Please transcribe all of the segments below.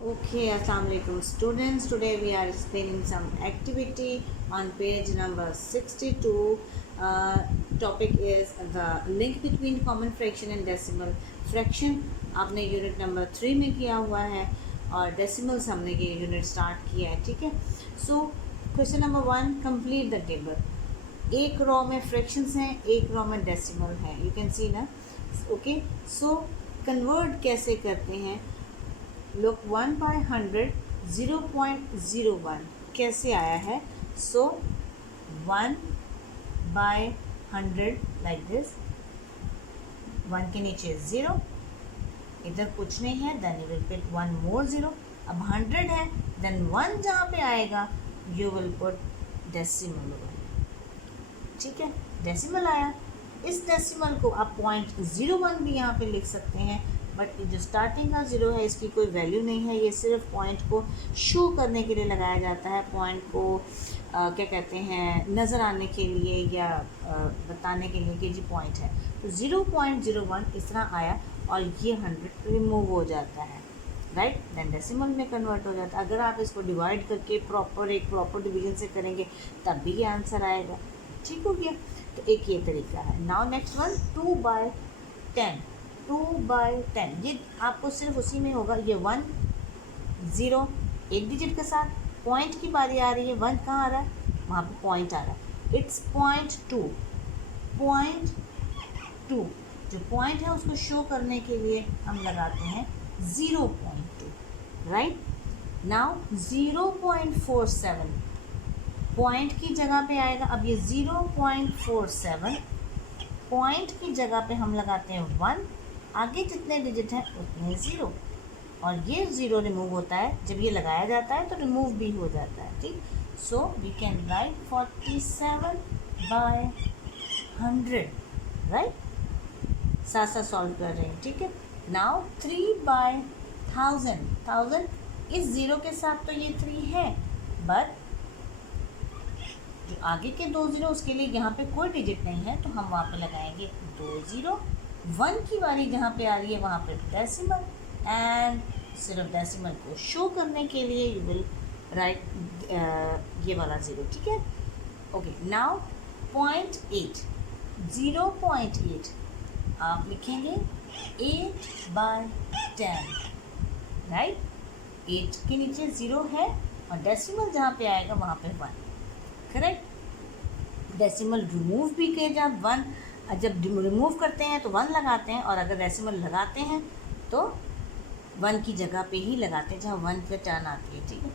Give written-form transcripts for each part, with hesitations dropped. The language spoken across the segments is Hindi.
Okay, Assalamu alaikum students. Today we are explaining some activity on page number 62. Topic is the link between common fraction and decimal fraction. आपने यूनिट नंबर 3 में किया हुआ है और डेसिमल्स हमने ये यूनिट स्टार्ट किया है, ठीक है. So question number 1, complete the table. एक रो में फ्रैक्शंस हैं, एक रो में डेसिमल है. यू कैन सी ना. ओके, सो कन्वर्ट कैसे करते हैं. लोग 1/100 0.01 कैसे आया है. सो 1/100 लाइक दिस. 1 के नीचे 0, इधर कुछ नहीं है, देन यू विल पुट 1 मोर 0. अब 100 है, देन 1 जहाँ पे आएगा यू विल पुट डेसिमल. ठीक है, डेसिमल आया. इस डेसिमल को आप 0.01 भी यहाँ पे लिख सकते हैं, बट जो स्टार्टिंग का 0 है इसकी कोई वैल्यू नहीं है. ये सिर्फ पॉइंट को शो करने के लिए लगाया जाता है, पॉइंट को क्या कहते हैं, नज़र आने के लिए या बताने के लिए कि जी पॉइंट है. तो 0.01 इस तरह आया और ये 100 रिमूव हो जाता है, राइट. देन डेसिमल में कन्वर्ट हो जाता है. अगर आप इसको डिवाइड करके एक प्रॉपर डिवीजन से करेंगे तब भी ये आंसर आएगा. ठीक हो गया. तो एक ये तरीका है. Now next one, 2/10. 2/10 ये आपको सिर्फ उसी में होगा. ये 1 0 एक डिजिट के साथ. पॉइंट की बारी आ रही है. 1 कहाँ आ रहा है, वहाँ पे पॉइंट आ रहा है. इट्स 0.2. जो पॉइंट है उसको शो करने के लिए हम लगाते हैं 0.2, राइट. नाउ 0.47 पॉइंट की जगह पे आएगा. अब ये 0.47 पॉइंट की जगह पे हम लगाते हैं 1. आगे जितने डिजिट हैं उतने 0, और ये 0 रिमूव होता है. जब ये लगाया जाता है तो रिमूव भी हो जाता है. ठीक. So we can write 47/100, right. साथ साथ सॉल्व कर रहे हैं. ठीक है. नाउ 3/1000. 1000 इस 0 के साथ तो ये 3 है, बट जो आगे के 2 0 उसके लिए यहाँ पे कोई डिजिट नहीं है, तो हम वहाँ पे लगाएंगे 2 0. 1 की बारी जहाँ पे आ रही है वहाँ पे डेसिमल, एंड सिर्फ डेसिमल को शो करने के लिए यू विल राइट ये वाला 0. ठीक है. ओके. नाउ 0.8. 0.8 आप लिखेंगे 8/10, राइट. 8 के नीचे 0 है और डेसिमल जहाँ पे आएगा वहाँ पे 1, करेक्ट. डेसिमल रिमूव भी किए जब 1, जब रिमूव करते हैं तो 1 लगाते हैं, और अगर डेसिमल लगाते हैं तो 1 की जगह पे ही लगाते हैं जहाँ 1 पे टर्न आती है. ठीक है.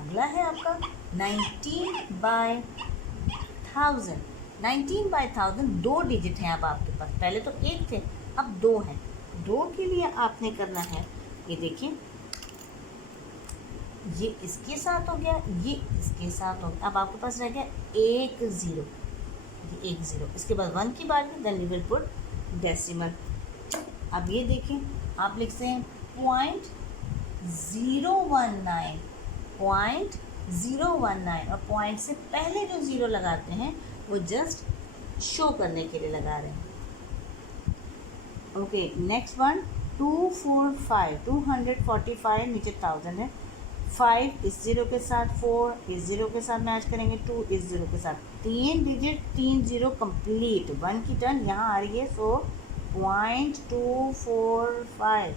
अगला है आपका 19/1000. 19/1000 2 डिजिट हैं अब आपके पास. पहले तो 1 थे, अब 2 हैं. 2 के लिए आपने करना है, ये देखिए, ये इसके साथ हो गया, ये इसके साथ हो गया. अब आपके पास रह गया 1 0. ये 1 0. इसके बाद 1 की बारी, then you will put decimal. अब ये देखें, आप लिखते हैं 0.019. 0.019, और पॉइंट से पहले जो 0 लगाते हैं वो जस्ट शो करने के लिए लगा रहे हैं. ओके. Next one 245. 245 नीचे 1000 है. 5 इस 0 के साथ, 4 इस 0 के साथ मैच करेंगे, 2 इस 0 के साथ. 3 डिजिट 3 0 कंप्लीट. 1 की टर्न यहाँ आ रही है. सो 0.245.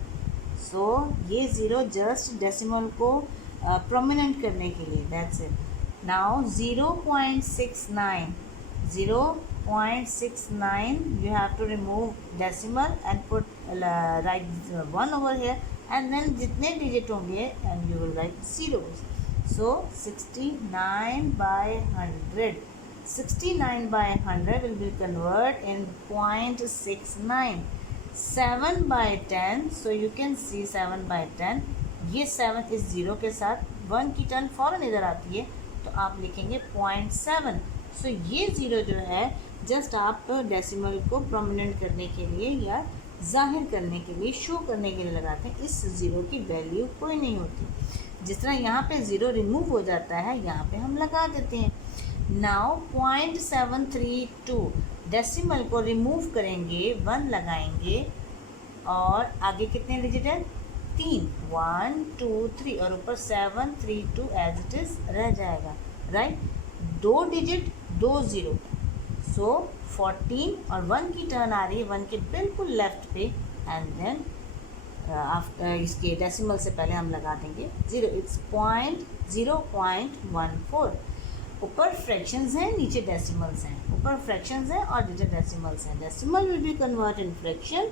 सो ये 0 जस्ट डेसिमल को प्रोमिनेंट करने के लिए, that's it. Now 0.69. 0.69 you have to remove decimal and put write 1 over here, and then जितने डिजिट होंगे and you will write zeros. So 69/100. 69/100 will be convert in 0.69. 7/10. So you can see 7/10. ये 7 इस 0 के साथ. 1 की टर्न फ़ौरन इधर आती है, तो आप लिखेंगे 0.7. सो ये 0 जो है जस्ट आप डेसिमल को प्रोमिनेंट करने के लिए या जाहिर करने के लिए, शो करने के लिए लगाते हैं. इस 0 की वैल्यू कोई नहीं होती. जिस तरह यहाँ पे 0 रिमूव हो जाता है, यहाँ पे हम लगा देते हैं. नाउ 0.732 डेसिमल को रिमूव करेंगे, 1 लगाएंगे, और आगे कितने डिजिट है, तीन, 1 2 3 और ऊपर 7 3 2 एज इट इज रह जाएगा, राइट। 2 डिजिट 2 0, सो 14 और 1 की टर्न आ रही है 1 के बिल्कुल लेफ्ट पे, एंड देन आफ्टर इसके डेसिमल से पहले हम लगा देंगे 0, इट्स 0.14। ऊपर फ्रैक्शंस हैं, नीचे डेसिमल्स हैं, ऊपर फ्रैक्शंस हैं और नीचे डेसिमल्स हैं। Decimal will be convert in fraction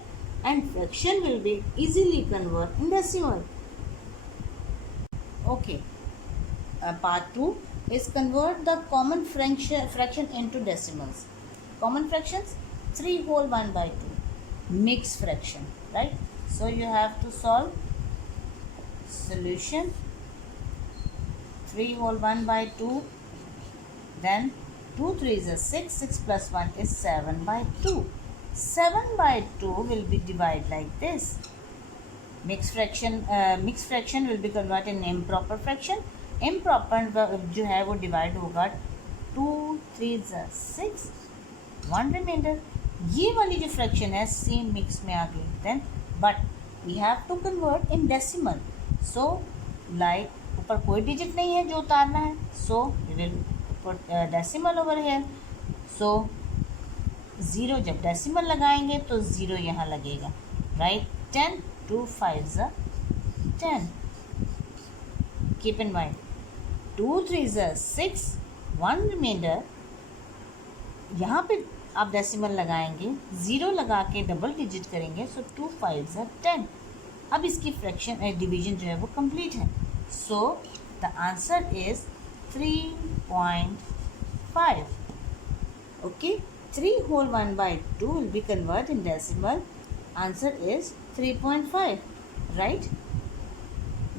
and fraction will be easily convert in decimal. Okay, part 2 is convert the common fraction into decimals. Common fractions 3 whole 1 by 2, mixed fraction, right? So you have to solve solution 3 whole 1 by 2, then 2 3 is 6, 6 plus 1 is 7 by 2. 7 by 2 will be divided like this. Mixed fraction will be converted in improper fraction. Improper जो है वो डिवाइड होगा 2 3 6, 1 रिमाइंडर। ये वाली जो फ्रैक्शन है सेम मिक्स में आ गई, then but we have to convert in decimal. So like ऊपर कोई डिजिट नहीं है जो उतारना है, so we will put decimal over here. So 0 जब डेसिमल लगाएंगे तो 0 यहाँ लगेगा, right. 10 2 5 10, keep in mind 2 3 6, 1 reminder. यहाँ पे आप डेसिमल लगाएंगे, 0 लगा के डबल डिजिट करेंगे, सो 2 5 10। अब इसकी फ्रैक्शन डिवीजन जो है वो कंप्लीट है, so the answer is 3.5। Okay, 3 whole 1 by 2 will be converted in decimal. Answer is 3.5, right?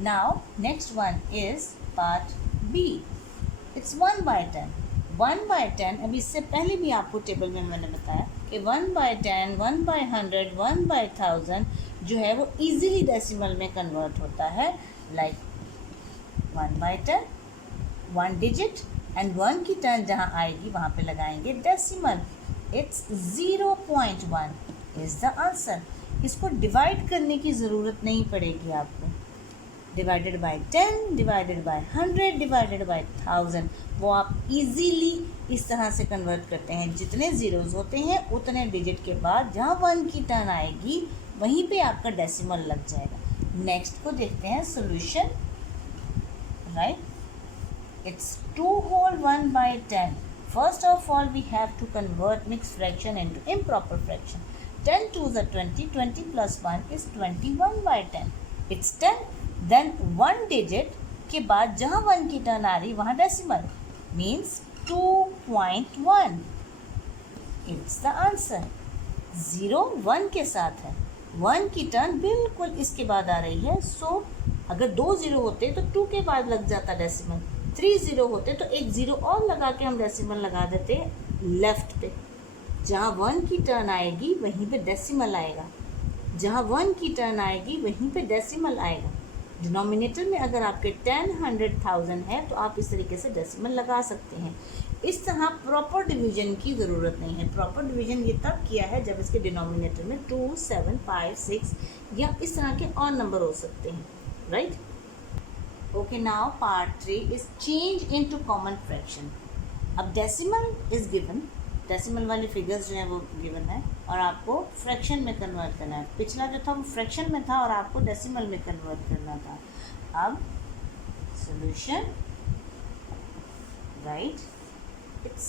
Now next one is part B. It's 1 by 10. 1 by 10, अभी इससे पहले भी आपको टेबल में मैंने बताया कि 1 by 10, 1 by 100, 1 by 1000 जो है वो easily decimal में convert होता है, like 1 by 10, 1 digit and 1 की टर्न जहाँ आएगी वहाँ पे लगाएंगे decimal. It's 0.1 is the answer. इसको डिवाइड करने की ज़रूरत नहीं पड़ेगी आपको। Divided by 10, divided by 100, divided by 1000, वो आप इजीली इस तरह से कन्वर्ट करते हैं। जितने ज़ीरोज़ होते हैं उतने डिजिट के बाद जहाँ 1 की टर्न आएगी वहीं पे आपका डेसिमल लग जाएगा। नेक्स्ट को देखते हैं solution, right. It's 2 whole 1 by 10. First of all, we have to convert mixed fraction into improper fraction. 10 2s are 20. 20 plus 1 is 21 by 10. It's 10. Then 1 digit के बाद जहाँ 1 की टर्न आ रही वहाँ decimal, means 2.1. It's the answer. 0 1 के साथ है, 1 की टर्न बिल्कुल इसके बाद आ रही है, सो अगर 2 0 होते तो 2 के बाद लग जाता डेसिमल। 3 0 होते तो एक 0 और लगा के हम डेसिमल लगा देते लेफ्ट पे। जहाँ 1 की टर्न आएगी वहीं पे डेसिमल आएगा, जहाँ 1 की टर्न आएगी वहीं पे डेसिमल आएगा। डिनोमिनेटर में अगर आपके 10 100 1000 है तो आप इस तरीके से डेसिमल लगा सकते हैं। इस तरह प्रॉपर डिवीजन की ज़रूरत नहीं है। प्रॉपर डिवीजन ये तब किया है जब इसके डिनोमिनेटर में 2 7 5 6 या इस तरह के और नंबर हो सकते हैं, right. Okay, now part 3 is change into common fraction. अब decimal is given, decimal वाली figures जो है वो given है और आपको fraction में convert करना है। पिछला जो था वो fraction में था और आपको decimal में convert करना था। अब solution, right, it's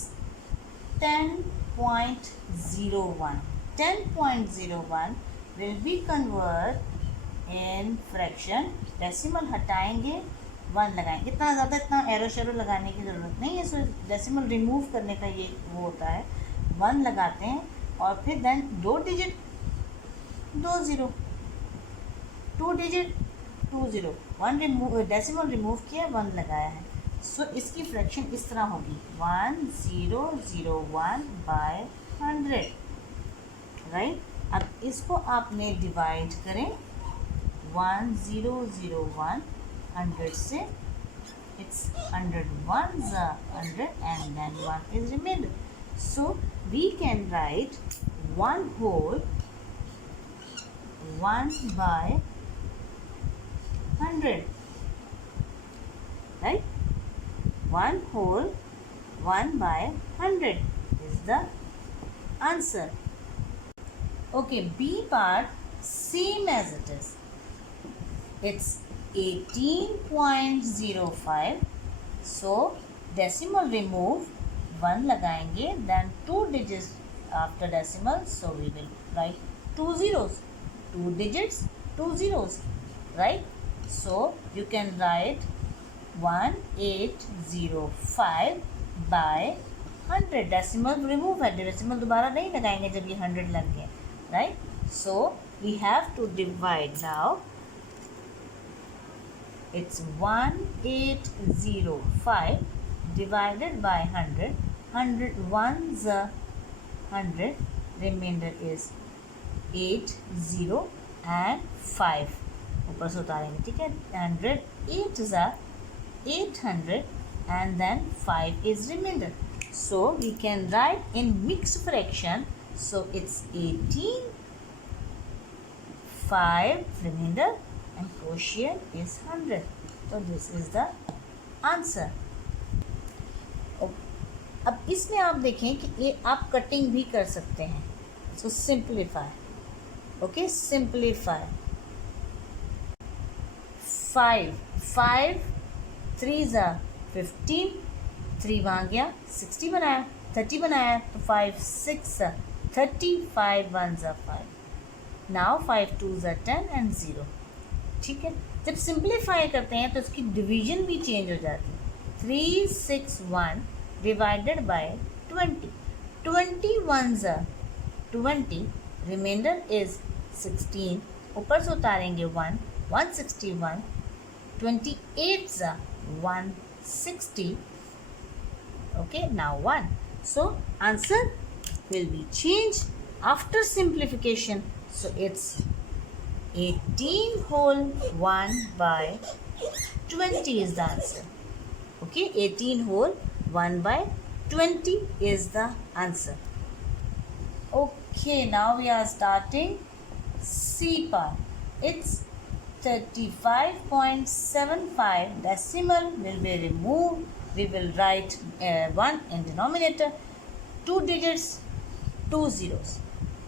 10.01. 10.01 will be convert in fraction. Decimal हटाएंगे, 1 लगाएंगे। इतना ज़्यादा इतना एरो शेरो लगाने की ज़रूरत नहीं है, सो डेसिमल रिमूव करने का ये वो होता है। 1 लगाते हैं और फिर then 2 digit 2 0, 2 digit 2 0, 1 remove, decimal remove किया, 1 लगाया है। सो इसकी फ्रैक्शन इस तरह होगी 1001 बाय 100, राइट। अब इसको आपने डिवाइड करें 1001 100 से, it's 100 1s are 100 and then 1 is remainder. So we can write 1 whole 1 by 100, right? 1 whole 1 by 100 is the answer. Okay, B part same as it is. It's 18.05. So decimal remove 1 लगाएंगे, then 2 digits after decimal, so we will write 2 zeros, 2 digits, 2 zeros, right? So you can write 1805 by 100. decimal remove है, decimal दोबारा नहीं लगाएंगे जब ये 100 लग गए, right? So we have to divide now. It's 1805 divided by 100. 100 ones 100. Remainder is 80 and 5. ऊपर से उतारेंगे, ठीक है? 100 8 is 800 and then 5 is remainder. So we can write in mixed fraction. So it's 18, 5 remainder and quotient is 100. So this is the answer. अब इसमें आप देखें कि ये आप कटिंग भी कर सकते हैं. So simplify. Okay, simplify. 5 3s are 15. 3 वहाँ गया, 60 बनाया, 30 बनाया, तो 5 6 35 1s are 5. Now 5 2s are 10 and 0. ठीक है? जब सिंप्लीफाई करते हैं तो इसकी डिवीजन भी चेंज हो जाती है. 361 divided by 20. 20 1s are 20. Remainder is 16. ऊपर से उतारेंगे 1. 161. 28s are 160. Okay, now 1. So answer will be changed after simplification. So it's 18 whole 1 by 20 is the answer. Okay, 18 whole 1 by 20 is the answer. Okay, now we are starting C part. It's 35.75. Decimal will be removed. We will write 1 in denominator, 2 digits, 2 zeros.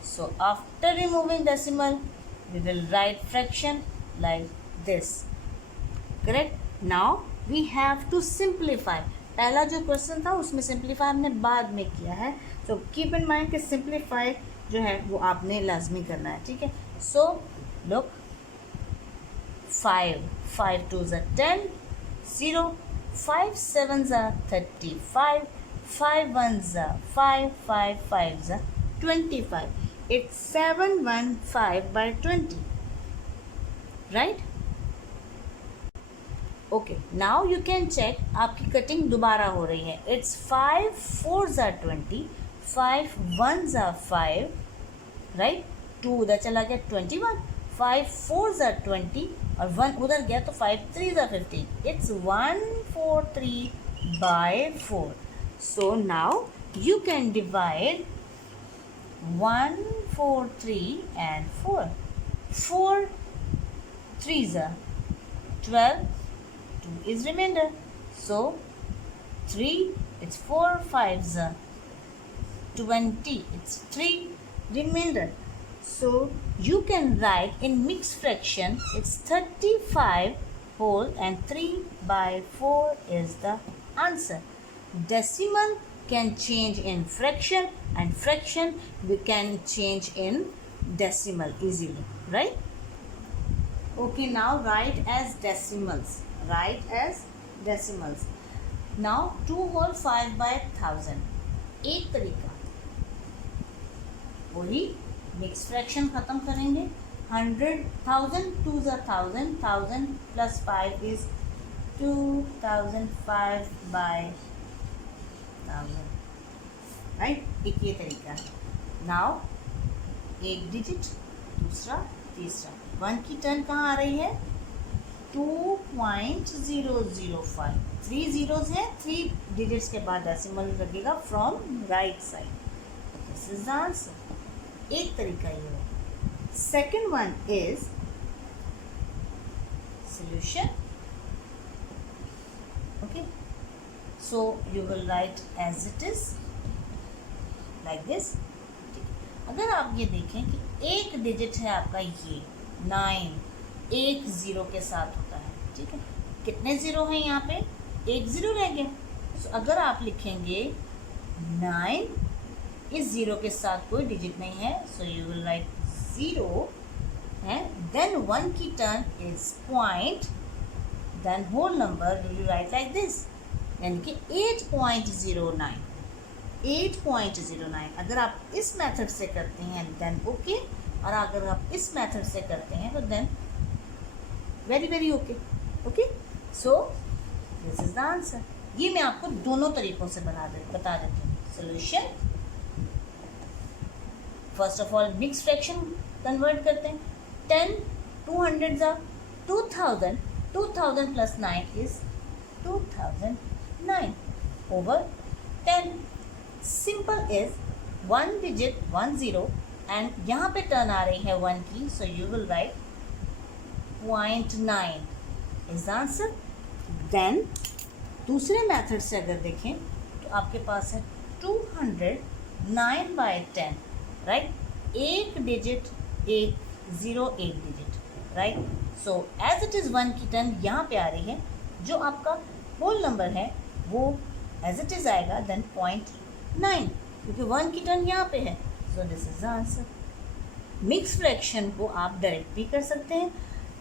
So after removing decimal, we will write fraction like this. Correct? Now we have to simplify. पहला जो क्वेश्चन था उसमें सिंप्लीफाई हमने बाद में किया है. So keep in mind कि सिंप्लीफाई जो है वो आपने लाजमी करना है, ठीक है? So look, 5 2s are 10, 0, 5 7s are 35, 5 1s are 5, 5 5s are 25. It's 715 by 20, right? Okay, now you can check आपकी कटिंग दोबारा हो रही है. It's 5 4s are 20, 5 1s are 5, right? 2 उधर चला गया 21, 5 4s are 20 और 1 उधर गया तो 5 3s are 15. It's 143 by 4. So now you can divide 143 and 4. 4 3s are 12. 2 is remainder. So 3, it's 4 5s are 20. It's 3 remainder. So you can write in mixed fraction. It's 35 whole and 3 by 4 is the answer. Decimal can change in fraction and fraction we can change in decimal easily, right? Okay, now write as decimals. Write as decimals. Now 2 whole 5 by 1000. एक तरीका वही मिक्स फ्रैक्शन ख़त्म करेंगे. 100,000 2s are 1000. 1000 plus 5 is 2005 by 1000, right? एक ये तरीका है. Now एक डिजिट, दूसरा, तीसरा. 1 की टर्न कहाँ आ रही है? 2.005. 3 zeros है, 3 digits के बाद डेसिमल लगेगा from right side. This is the answer. एक तरीका ये है. Second one is solution. Okay, so you will write as it is like this. अगर आप ये देखें कि एक डिजिट है आपका ये 9 एक ज़ीरो के साथ होता है, ठीक है, कितने ज़ीरो हैं यहाँ पे, एक ज़ीरो रह गया। तो अगर आप लिखेंगे 9 इस ज़ीरो के साथ कोई डिजिट नहीं है, सो यू विल राइट 0 है, देन 1 की turn is point, then whole number will you write like this, यानी कि 8.09 8.09। अगर आप इस मेथड से करते हैं देन ओके, और अगर आप इस मेथड से करते हैं तो then very very okay. Okay, so this is the answer. ये मैं आपको दोनों तरीकों से बता देती हूँ। Solution, first of all mix fraction convert करते हैं। 10 200 are 2000, 2000 plus 9 is 2009 over 10। Simple is 1 digit 1 0 and यहाँ पे टर्न आ रही है 1 की, so you will write 0.9 is the answer. Then दूसरे मेथड से अगर देखें तो आपके पास है 209/10, राइट, एक डिजिट एक ज़ीरो एक digit, right. So as it is 1 की टर्न यहाँ पे आ रही है, जो आपका होल नंबर है वो एज इट इज़ आएगा, देन 0.9, क्योंकि 1 की टर्न यहाँ पे है, सो this is the answer. Mix fraction को आप डायरेक्ट भी कर सकते हैं,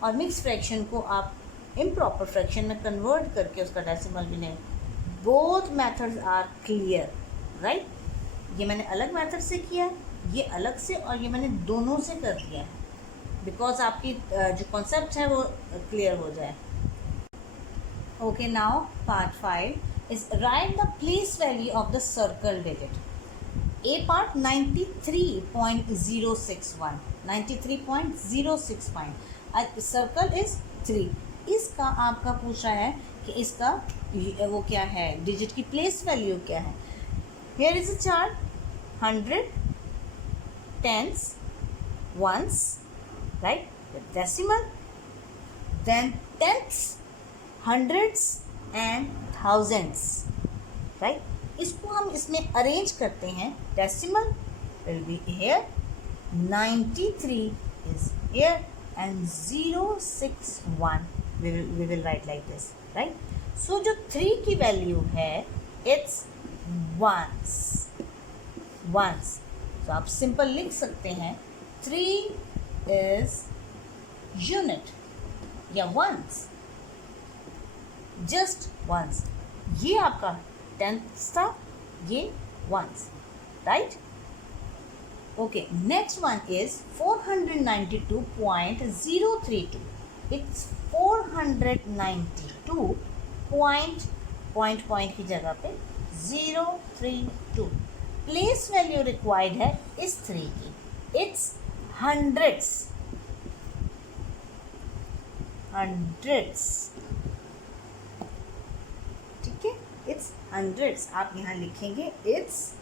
और मिक्स फ्रैक्शन को आप इम्प्रॉपर फ्रैक्शन में कन्वर्ट करके उसका डेसिमल भी नहीं। Both methods are clear, right. ये मैंने अलग मेथड से किया है, ये अलग से, और ये मैंने दोनों से कर दिया है, बिकॉज आपकी जो कॉन्सेप्ट है वो क्लियर हो जाए। Okay, now part 5 is write the place value of the circle digit. A part 93.061, 93.061, circle is 3। इसका आपका पूछ रहा है कि इसका वो क्या है, डिजिट की प्लेस वैल्यू क्या है। Here is a chart, 100 tens, ones, right, with decimal, then tenths, hundreds and thousands, right। इसको हम इसमें अरेंज करते हैं। Decimal will be here, 93 is here, and 061 we will write like this, right। so जो 3 की वैल्यू है it's ones, so आप सिंपल लिख सकते हैं 3 is unit या ones, जस्ट वंस। ये आपका टेंथ था, ये ones, right. Okay, next one is 492.032। It's 492 point की जगह पे 032। प्लेस वैल्यू रिक्वायर्ड है इस 3 की, इट्स हंड्रेड्स, इट्स हंड्रेड्स। आप यहाँ लिखेंगे it's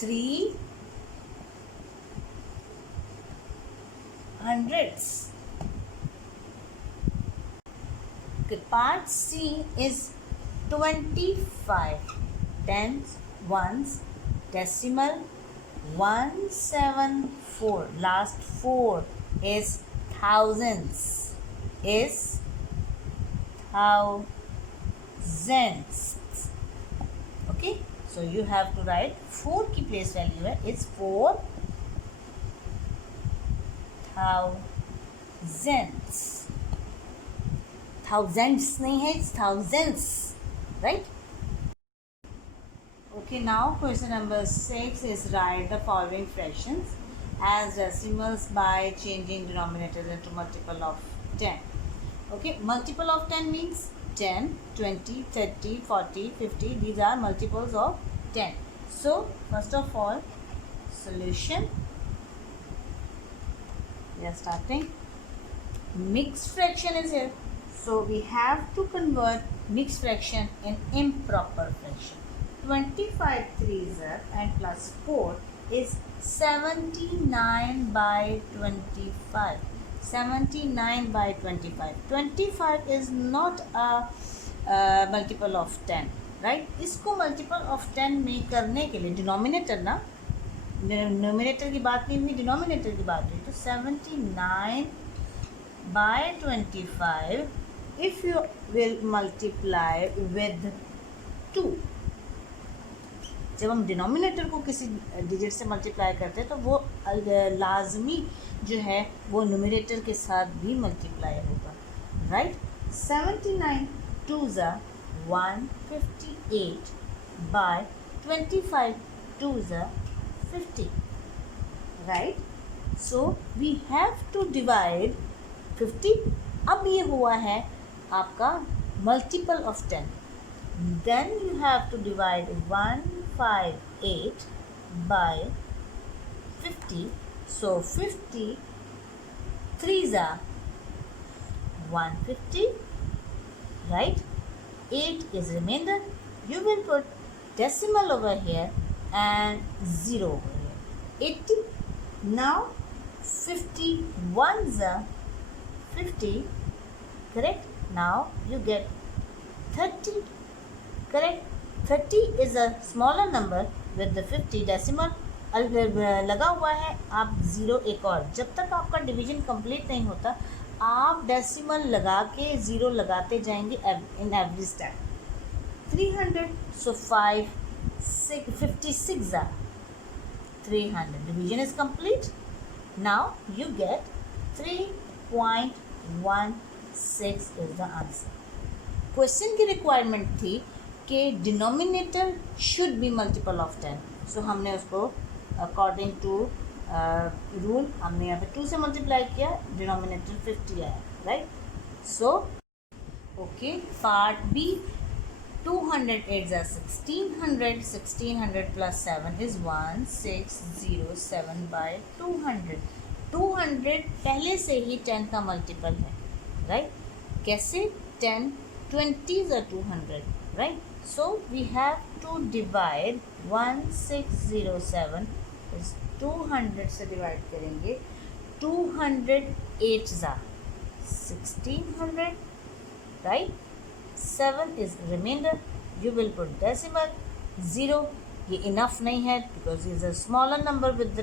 300s। Part C is 25 tens, ones, decimal 174, last 4 is thousands, is thousands। okay, so you have to write 4 की place value है, it's 4,000s। thousands नहीं है, it's thousands, right। okay, now question number 6 is write the following fractions as decimals by changing denominators into multiple of 10। okay, multiple of 10 means 10, 20, 30, 40, 50, these are multiples of 10। so first of all, solution, we are starting, mixed fraction is here, so we have to convert mixed fraction in improper fraction। 25 3s and plus 4 is 79/25, 79 by 25. 25 is not a multiple of 10, right. इसको मल्टीपल ऑफ 10 में करने के लिए डिनोमिनेटर ना, न्यूमिनेटर की बात नहीं हुई, डिनोमिनेटर की बात हुई. तो 79 by 25 if you will multiply with 2. जब हम डिनोमिनेटर को किसी डिजिट से मल्टीप्लाई करते हैं तो वो लाजमी जो है वो न्यूमिनेटर के साथ भी मल्टीप्लाई होगा, right. 79 2s are 158 by 25 2s are 50, right. So we have to divide 50. अब ये हुआ है आपका multiple of 10. Then you have to divide 158 by 50. So 50 3s are 150, right. 8 is remainder. You will put decimal over here and 0 over here. 80. Now 50 1s are 50, correct. Now you get 30, correct. 30 is a smaller number with the 50 decimal लगा हुआ है. आप 0 एक और, जब तक आपका डिवीजन कंप्लीट नहीं होता आप डेसिमल लगा के 0 लगाते जाएंगे in every step. 300 so 5 6 56 are 300. Division is complete. Now you get 3.16 is the answer. Question की रिक्वायरमेंट थी कि denominator should be multiple of 10. सो हमने उसको अकॉर्डिंग टू रूल हमने यहाँ पे 2 से मल्टीप्लाई किया, डिनोमिनेटर 50 आया, right. So okay, part B. 208 are 1600. 1600 plus 7 is 1607 by 200. 200 पहले से ही 10 का मल्टीपल है, राइट. कैसे? 10 20s are 200, right. So we have to divide 1607 is 200 से डिवाइड करेंगे. 208s are 1600, right. 7 is remainder. You will put decimal 0. ये इनफ नहीं है because is a smaller number with the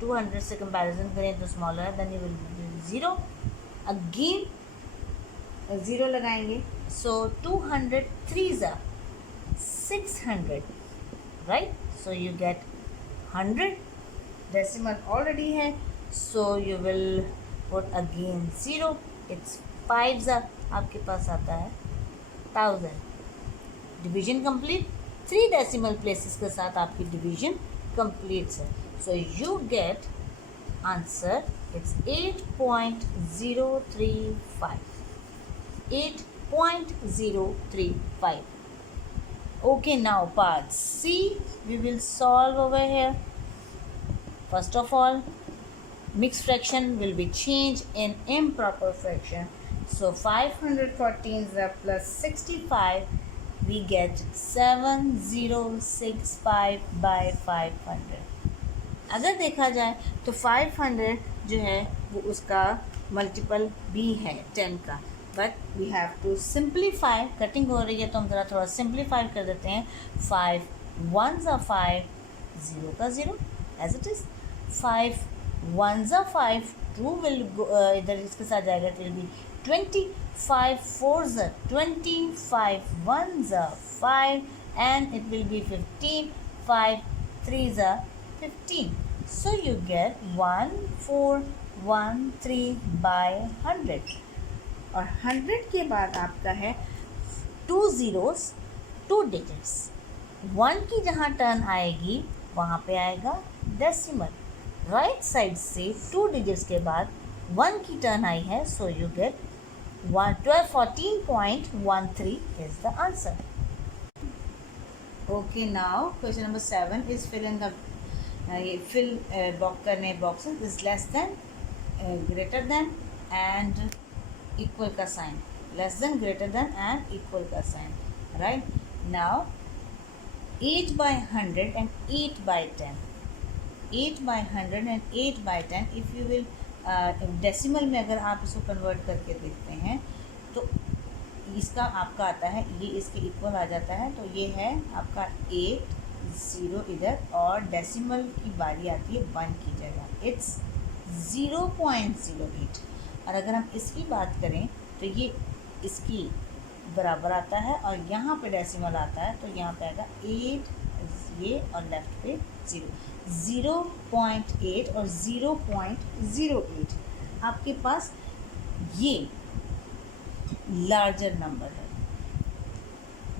200 से कंपैरिजन करें तो स्मॉलर है. देन यू विल 0 अगेन 0 लगाएंगे. सो 200 3s are 600, right. So you get 100. Decimal already है, so you will put again 0. It's 5s are आपके पास आता है 1000. Division complete. 3 डेसिमल प्लेसेस के साथ आपकी डिवीजन कंप्लीट है. So you get answer it's 8.035. 8.035. Okay, now part C we will solve over here. First of all, mixed fraction will be changed in improper fraction. So 514 plus 65 we get 7065 by 500. अगर देखा जाए तो 500 जो है वो उसका मल्टीपल भी है 10 का. But we have to simplify. Cutting हो रही है तो हम ज़रा थोड़ा सिंप्लीफाई कर देते हैं. 5 1s are 5, 0 का 0 as it is. 5 1s are 5, 2 will इधर इसके साथ जाएगा, it will be 20. 5 4s are 20, 5 1s are 5 and it will be 15. 5 3s are 15. So you get 1413 by 100. और 100 के बाद आपका है 2 zeros 2 digits. 1 की जहाँ टर्न आएगी वहाँ पे आएगा डेसिमल. राइट साइड से 2 डिजिट्स के बाद 1 की टर्न आई है. So you get 14.13 is the answer. Okay, now question number 7 is fill in the fill करने boxes. Is less than, greater than and equal का sign. Less than, greater than and equal का sign. Right. Now 8 by 100 and 8 by 10. 8 by 100 and 8 by 10. If you will decimal में अगर आप इसको कन्वर्ट करके देखते हैं तो इसका आपका आता है, ये इसके इक्वल आ जाता है, तो ये है आपका 8 0 इधर, और डेसिमल की बारी आती है 1 की जगह, इट्स 0.08। और अगर हम इसकी बात करें तो ये इसकी बराबर आता है, और यहाँ पे डेसिमल आता है तो यहाँ पे आएगा 8 ये, और लेफ्ट पे 0.8 और 0.08। आपके पास ये लार्जर नंबर है,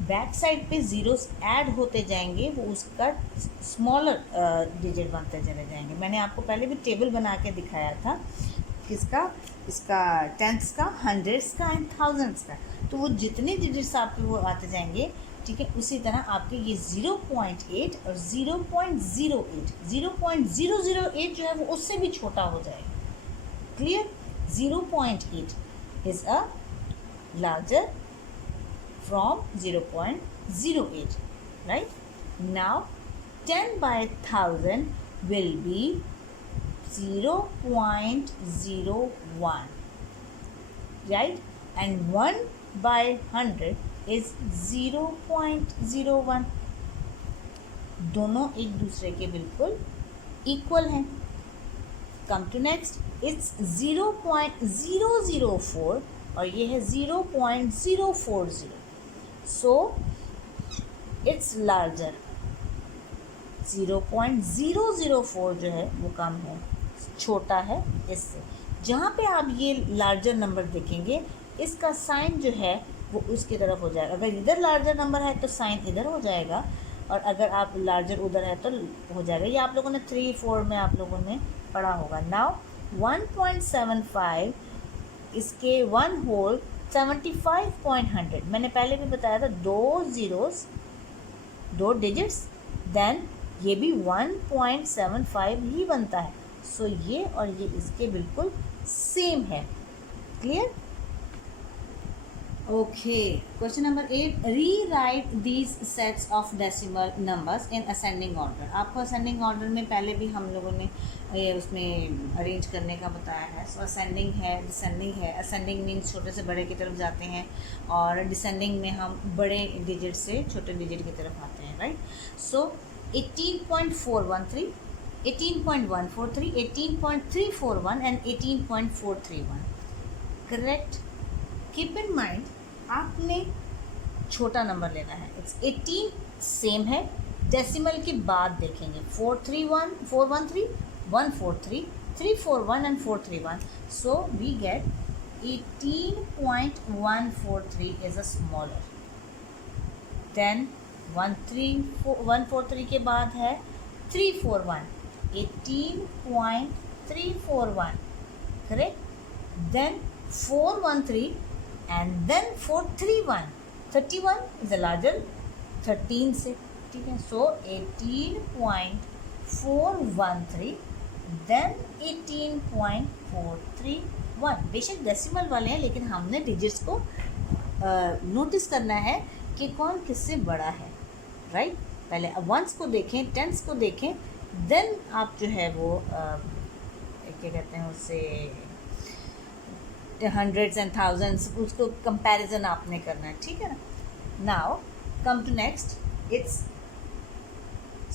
बैक साइड पे ज़ीरोस ऐड होते जाएंगे, वो उसका स्मॉलर डिजिट बनते चले जाएंगे। मैंने आपको पहले भी टेबल बना के दिखाया था किसका, इसका टेंथ्स का, हंड्रेड्स का एंड थाउजेंड्स का। तो वो जितने डिजिट्स आपके वो आते जाएंगे, ठीक है, उसी तरह आपके ये 0.8 और 0.08, 0.008 जो है वो उससे भी छोटा हो जाएगा। Clear? 0.8 is a larger from 0.08, right? Now 10 by 1000 will be 0.01, right? And 1 by 100 is 0.01। दोनों एक दूसरे के बिल्कुल इक्वल हैं। कम टू नेक्स्ट, इट्स 0.004 और ये है 0.040, सो इट्स लार्जर। 0.004 जो है वो कम है, छोटा है इससे। जहाँ पे आप ये लार्जर नंबर देखेंगे, इसका साइन जो है वो उसकी तरफ हो जाएगा। अगर इधर लार्जर नंबर है तो साइन इधर हो जाएगा, और अगर आप लार्जर उधर है तो हो जाएगा। ये आप लोगों ने 3-4 में आप लोगों ने पढ़ा होगा। नाउ 1.75 इसके 1 होल 75.100, मैंने पहले भी बताया था, 2 ज़ीरोस 2 डिजिट्स, देन ये भी 1.75 ही बनता है। सो ये और ये इसके बिल्कुल सेम है। क्लियर? ओके, क्वेश्चन नंबर 8, री right these sets of decimal numbers in ascending order. आपको असेंडिंग ऑर्डर में पहले भी हम लोगों ने ये उसमें अरेंज करने का बताया है। सो असेंडिंग है, डिसेंडिंग है। असेंडिंग मीन्स छोटे से बड़े की तरफ जाते हैं, और डिसेंडिंग में हम बड़े डिजिट से छोटे डिजिट की तरफ आते हैं, right? So 18.413, 18.143, 18.341 and 18.431। Correct? Keep in mind, आपने छोटा नंबर लेना है। इट्स 18 सेम है, डेसिमल के बाद देखेंगे 431, 413, 143, 341 and 431। So we get 18.143 is a smaller. Then 143 के बाद है 341, 18.341, correct? Then 413 and then 431, 31 is a larger 13 से, ठीक है? So 18.413 then 18.431। बेशक डेसिमल वाले हैं, लेकिन हमने डिजिट्स को नोटिस करना है कि कौन किससे बड़ा है, राइट? पहले वंस को देखें, टेंस को देखें, देन आप जो है वो क्या कहते हैं उससे, हंड्रेड्स एंड थाउजेंड्स, उसको कंपैरिजन आपने करना है, ठीक है ना? Now come to next, it's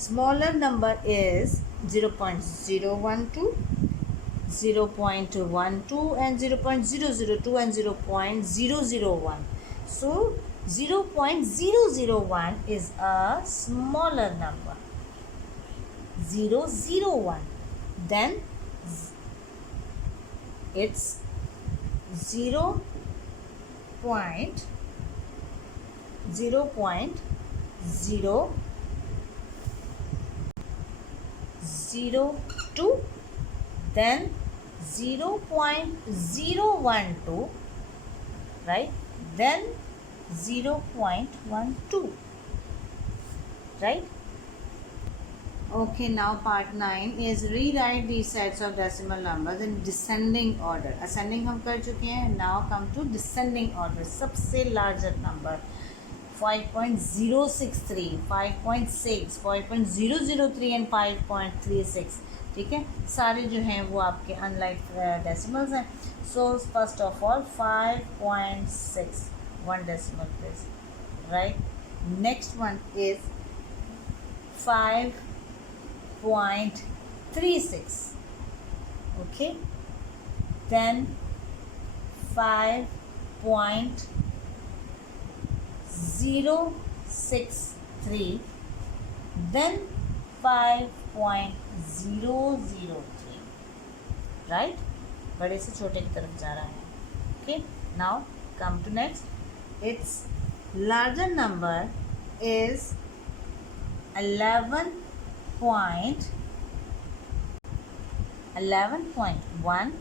smaller number is 0.012, 0.12 and 0.002 and 0.001। So 0.001 is a smaller number, 001, then it's 0.002, then 0.012, right? Then 0.12, right? Okay, now part 9 is rewrite these sets of decimal numbers in descending order. Ascending हम कर चुके हैं, now come to descending order. सबसे larger number 5.063, 5.6, 5.003 and 5.36, ठीक है, सारे जो हैं वो आपके अनलाइक डेसिमल्स हैं. So first of all 5.6 1 decimal place, right? Next one is 5.36, okay? Then 5.063, then 5.003, right? बड़े से छोटे की तरफ जा रहा है. Okay, now come to next. Its larger number is 11.1,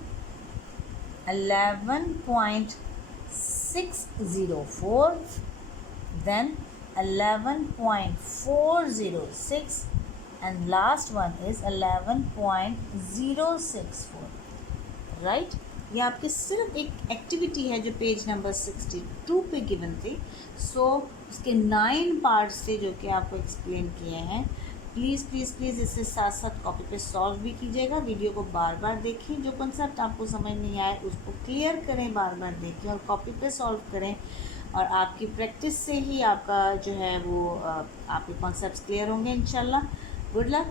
11.604, then 11.406, and last one is 11.064, right. ये आपके सिर्फ एक एक्टिविटी है जो पेज नंबर 62 पे गिवन थी. सो उसके 9 पार्ट्स थे जो कि आपको एक्सप्लेन किए हैं. प्लीज़ प्लीज़ प्लीज़ इससे साथ साथ कॉपी पे सॉल्व भी कीजिएगा. वीडियो को बार बार देखिए, जो कंसेप्ट आपको समझ नहीं आए उसको क्लियर करें, बार बार देखें और कॉपी पे सॉल्व करें. और आपकी प्रैक्टिस से ही आपका जो है वो आपके कॉन्सेप्ट्स क्लियर होंगे इंशाल्लाह. Good luck.